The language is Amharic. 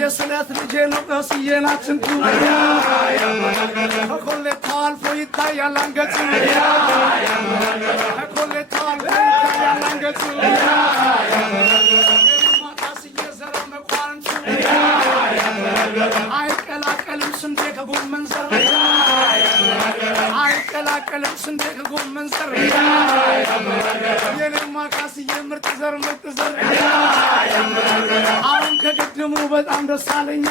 የስለት ልጄን ቀስየናችን ከኮሌታ አልፎ ይታያል አንገቱ ከኮሌታ አልፎ ይታያል አንገቱ ማታስየ ዘረ መኳንቱ አይቀላቀልም ስንዴ ከጎመን ዘር አይቀላቀልም ስንዴ ከጎመን ዘር የኔማ ካስየ ምርጥ ዘር ምርጥ ዘር አሁን ከቀደሙ በጣም ደስ አለኝ